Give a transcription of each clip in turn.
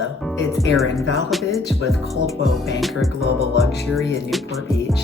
Hello, it's Erin Valovich with Coldwell Banker Global Luxury in Newport Beach.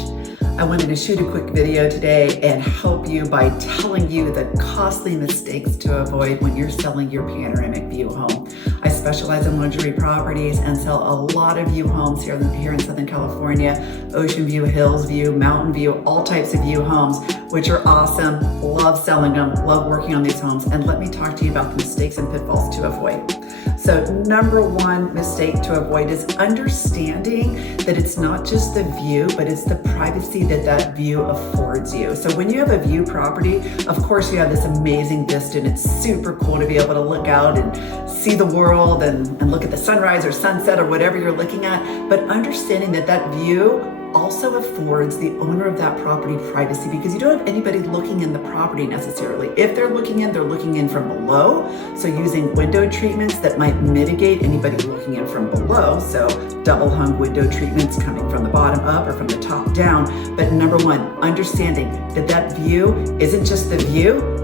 I wanted to shoot a quick video today and help you by telling you the costly mistakes to avoid when you're selling your panoramic view home. I specialize in luxury properties and sell a lot of view homes here in Southern California, ocean view, hills view, mountain view, all types of view homes, which are awesome. Love selling them, love working on these homes. And let me talk to you about the mistakes and pitfalls to avoid. So number one mistake to avoid is understanding that it's not just the view, but it's the privacy that that view affords you. So when you have a view property, of course you have this amazing vista and it's super cool to be able to look out and see the world and look at the sunrise or sunset or whatever you're looking at. But understanding that that view also affords the owner of that property privacy because you don't have anybody looking in the property necessarily. If they're looking in from below. So using window treatments that might mitigate anybody looking in from below. So double hung window treatments coming from the bottom up or from the top down. But number one, understanding that that view isn't just the view,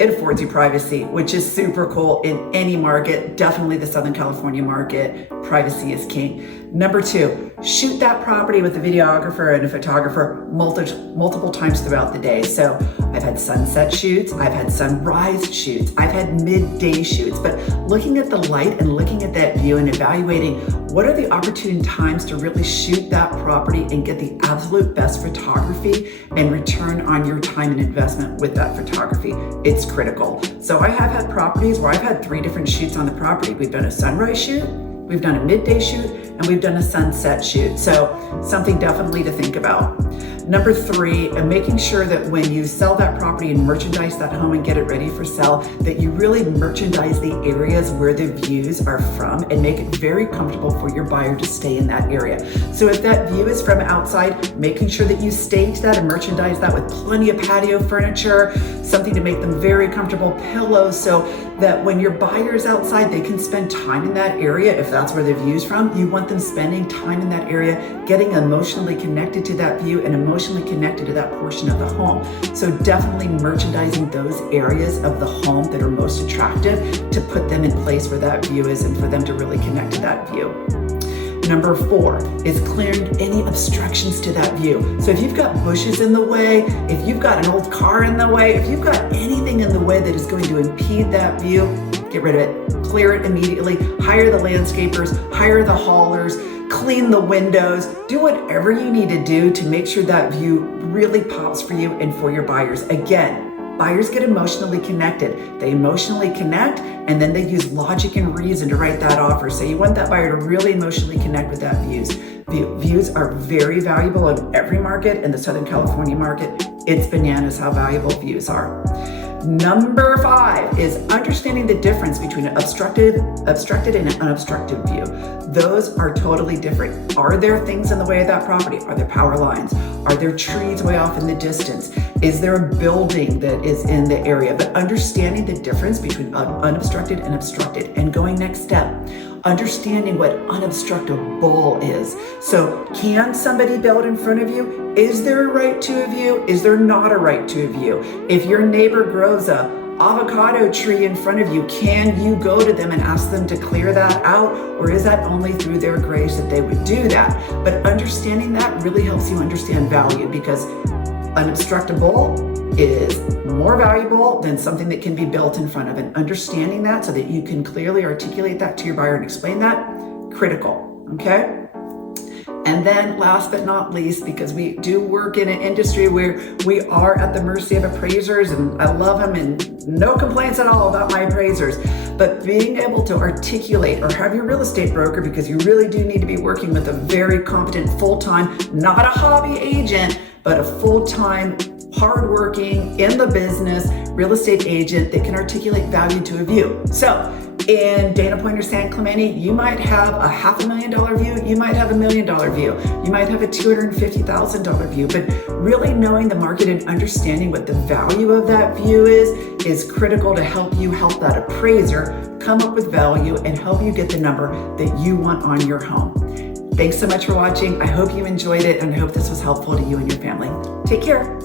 it affords you privacy, which is super cool in any market, definitely the Southern California market. Privacy is king. Number two, shoot that property with a videographer and a photographer multiple times throughout the day. So I've had sunset shoots, I've had sunrise shoots, I've had midday shoots, but looking at the light and looking at that view and evaluating what are the opportune times to really shoot that property and get the absolute best photography and return on your time and investment with that photography. It's critical. So I have had properties where I've had 3 different shoots on the property. We've done a sunrise shoot, we've done a midday shoot, and we've done a sunset shoot. So something definitely to think about. Number 3, making sure that when you sell that property and merchandise that home and get it ready for sale, that you really merchandise the areas where the views are from and make it very comfortable for your buyer to stay in that area. So if that view is from outside, making sure that you stage that and merchandise that with plenty of patio furniture, something to make them very comfortable, pillows, so that when your buyer is outside, they can spend time in that area. If that's where the view's from, you want them spending time in that area, getting emotionally connected to that view and emotionally connected to that portion of the home. So definitely merchandising those areas of the home that are most attractive to put them in place where that view is and for them to really connect to that view. Number 4 is clearing any obstructions to that view. So if you've got bushes in the way, if you've got an old car in the way, if you've got anything in the way that is going to impede that view, get rid of it, clear it immediately, hire the landscapers, hire the haulers, clean the windows, do whatever you need to do to make sure that view really pops for you and for your buyers. Again, buyers get emotionally connected. They emotionally connect and then they use logic and reason to write that offer. So you want that buyer to really emotionally connect with that views. Views are very valuable in every market. In the Southern California market, it's bananas how valuable views are. Number 5 is understanding the difference between an obstructed and an unobstructed view. Those are totally different. Are there things in the way of that property? Are there power lines? Are there trees way off in the distance? Is there a building that is in the area? But understanding the difference between unobstructed and obstructed and going next step. Understanding what unobstructable is. So can somebody build in front of you? Is there a right to a view? Is there not a right to a view? If your neighbor grows a avocado tree in front of you, can you go to them and ask them to clear that out? Or is that only through their grace that they would do that? But understanding that really helps you understand value because unobstructable is more valuable than something that can be built in front of. And understanding that so that you can clearly articulate that to your buyer and explain that, critical, okay? And then last but not least, because we do work in an industry where we are at the mercy of appraisers, and I love them and no complaints at all about my appraisers, but being able to articulate or have your real estate broker, because you really do need to be working with a very competent full-time, not a hobby agent, but a full-time, hardworking, in the business real estate agent that can articulate value to a view. So in Dana Point or San Clemente, you might have a $500,000 view, you might have $1 million view, you might have a $250,000 view, but really knowing the market and understanding what the value of that view is critical to help you help that appraiser come up with value and help you get the number that you want on your home. Thanks so much for watching. I hope you enjoyed it and I hope this was helpful to you and your family. Take care.